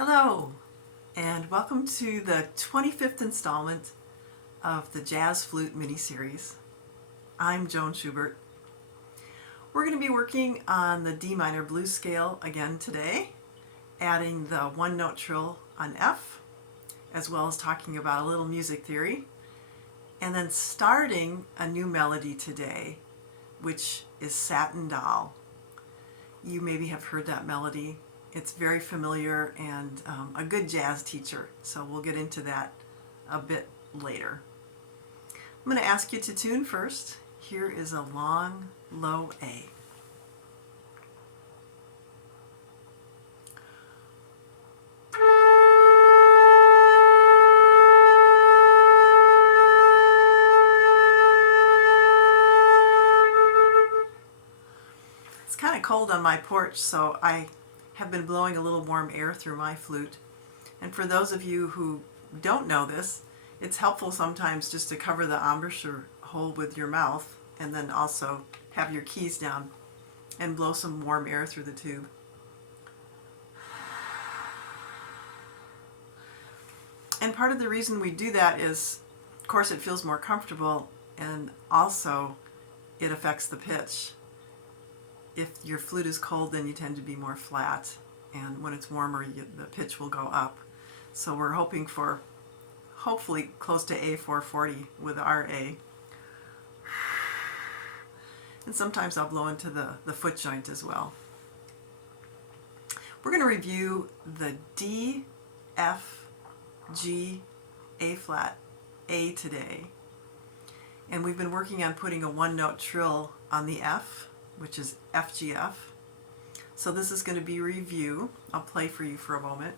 Hello, and welcome to the 25th installment of the Jazz Flute mini-series. I'm Joan Schubert. We're going to be working on the D minor blues scale again today, adding the one-note trill on F, as well as talking about a little music theory, and then starting a new melody today, which is Satin Doll. You maybe have heard that melody. It's very familiar and a good jazz teacher, so we'll get into that a bit later. I'm going to ask you to tune first. Here is a long, low A. It's kind of cold on my porch, so I have been blowing a little warm air through my flute. And for those of you who don't know this, it's helpful sometimes just to cover the embouchure hole with your mouth and then also have your keys down and blow some warm air through the tube. And part of the reason we do that is, of course, it feels more comfortable, and also it affects the pitch. If your flute is cold, then you tend to be more flat, and when it's warmer, the pitch will go up. So we're hoping for hopefully close to A440 with our A. And sometimes I'll blow into the foot joint as well. We're going to review the D, F, G, A flat, A today. And we've been working on putting a one-note trill on the F, which is FGF. So this is going to be review. I'll play for you for a moment.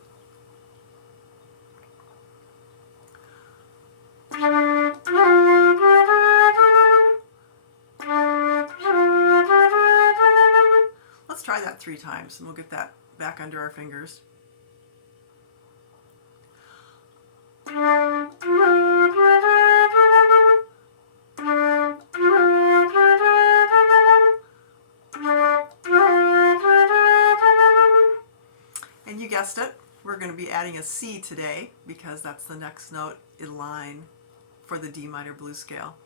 Let's try that 3 times and we'll get that back under our fingers. And you guessed it, we're going to be adding a C today because that's the next note in line for the D minor blues scale.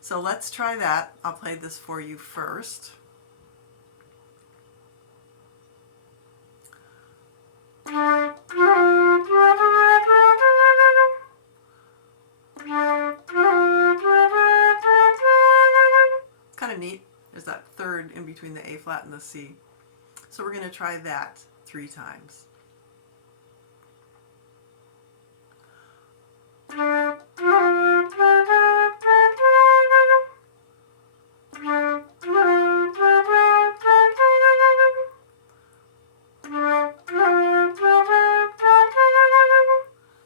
So let's try that. I'll play this for you first. Kind of neat. There's that third in between the A flat and the C. So we're going to try that 3 times.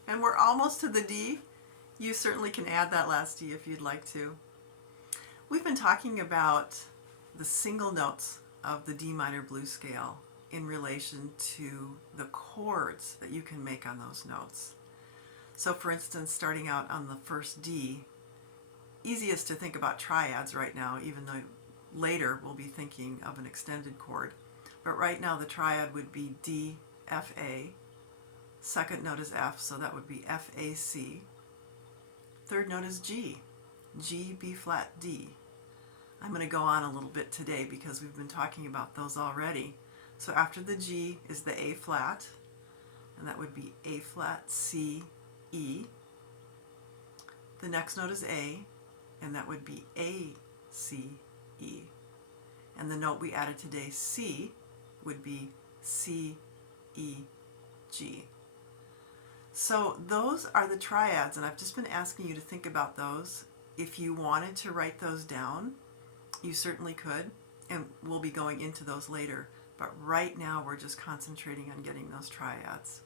And we're almost to the D. You certainly can add that last D if you'd like to. We've been talking about the single notes of the D minor blues scale in relation to the chords that you can make on those notes. So for instance, starting out on the first D, easiest to think about triads right now, even though later we'll be thinking of an extended chord. But right now the triad would be D, F, A. Second note is F, so that would be F, A, C. Third note is G, G, B flat, D. I'm going to go on a little bit today because we've been talking about those already. So after the G is the A flat, and that would be A flat, C, E. The next note is A, and that would be A, C, E. And the note we added today, C, would be C, E, G. So those are the triads, and I've just been asking you to think about those. If you wanted to write those down, you certainly could, and we'll be going into those later. But right now we're just concentrating on getting those triads.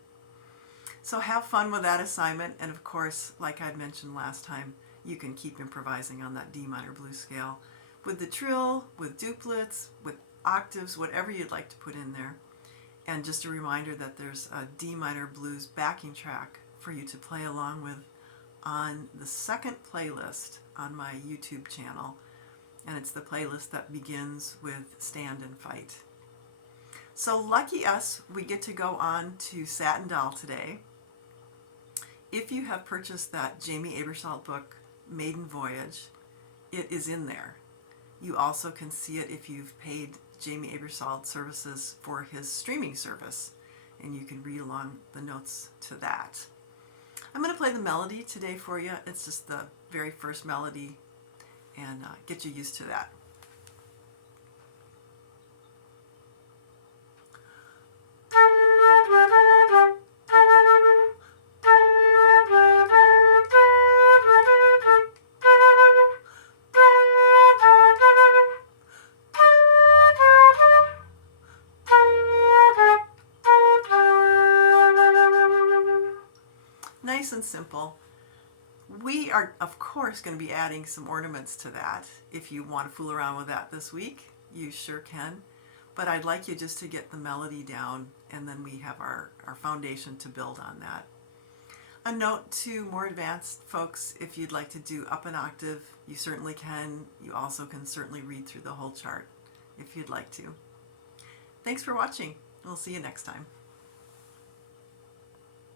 So have fun with that assignment, and of course, like I'd mentioned last time, you can keep improvising on that D minor blues scale with the trill, with duplets, with octaves, whatever you'd like to put in there. And just a reminder that there's a D minor blues backing track for you to play along with on the second playlist on my YouTube channel, and it's the playlist that begins with Stand and Fight. So lucky us, we get to go on to Satin Doll today. If you have purchased that Jamie Aebersold book, Maiden Voyage, it is in there. You also can see it if you've paid Jamie Aebersold services for his streaming service, and you can read along the notes to that. I'm going to play the melody today for you. It's just the very first melody, and get you used to that. Nice and simple. We are, of course, going to be adding some ornaments to that. If you want to fool around with that this week, you sure can. But I'd like you just to get the melody down, and then we have our foundation to build on that. A note to more advanced folks, if you'd like to do up an octave, you certainly can. You also can certainly read through the whole chart if you'd like to. Thanks for watching. We'll see you next time.